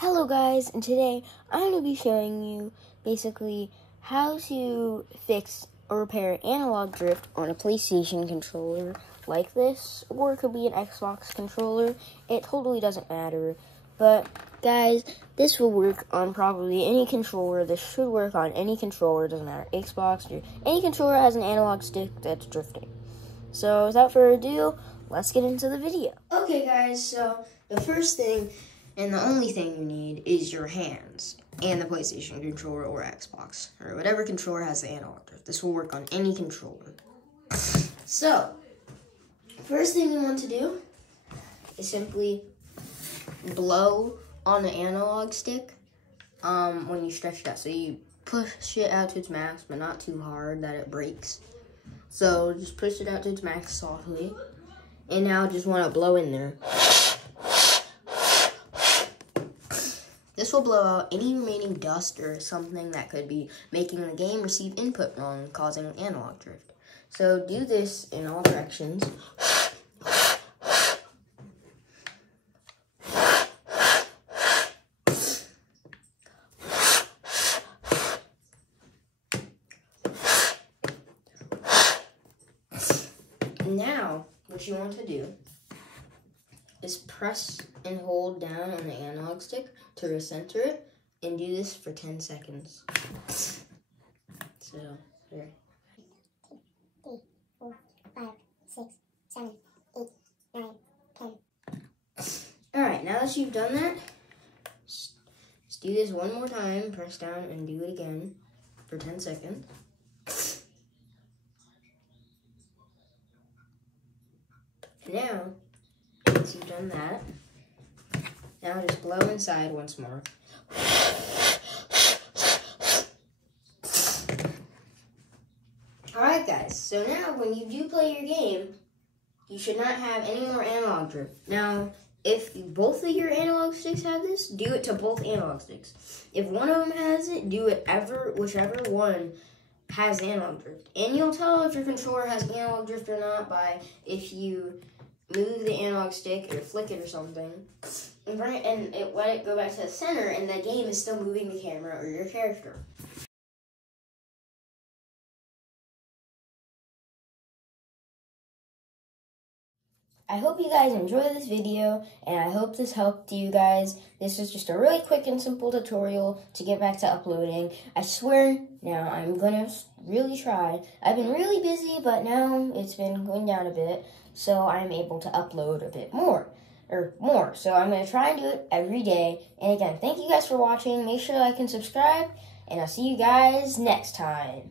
Hello guys, and today I'm going to be showing you basically how to fix or repair analog drift on a PlayStation controller like this, or it could be an Xbox controller. It totally doesn't matter. But guys, this will work on probably any controller. This should work on any controller, it doesn't matter, Xbox, or any controller that has an analog stick that's drifting. So without further ado, let's get into the video. Okay guys, so the first thing and the only thing you need is your hands and the PlayStation controller or Xbox, or whatever controller has the analog drift. This will work on any controller. So, first thing you want to do is simply blow on the analog stick when you stretch it out. So you push it out to its max, but not too hard that it breaks. So just push it out to its max softly. And now just want to blow in there. This will blow out any remaining dust or something that could be making the game receive input wrong, causing analog drift. So do this in all directions. Now, what you want to do is press and hold down on the analog stick to recenter it, and do this for 10 seconds. So, here. 3, 4, 5, 6, 7, 8, 9, 10. Alright, now that you've done that, just do this one more time, press down and do it again for 10 seconds. And now, once you've done that, now just blow inside once more. Alright guys, so now when you do play your game, you should not have any more analog drift. Now, if both of your analog sticks have this, do it to both analog sticks. If one of them has it, do it whichever one has analog drift. And you'll tell if your controller has analog drift or not by if you move the analog stick or flick it or something, and let it go back to the center, and the game is still moving the camera or your character. I hope you guys enjoyed this video, and I hope this helped you guys. This is just a really quick and simple tutorial to get back to uploading. I swear, now I'm gonna really try. I've been really busy, but now it's been going down a bit, so I'm able to upload a bit more. So I'm gonna try and do it every day. And again, thank you guys for watching. Make sure to like and subscribe, and I'll see you guys next time.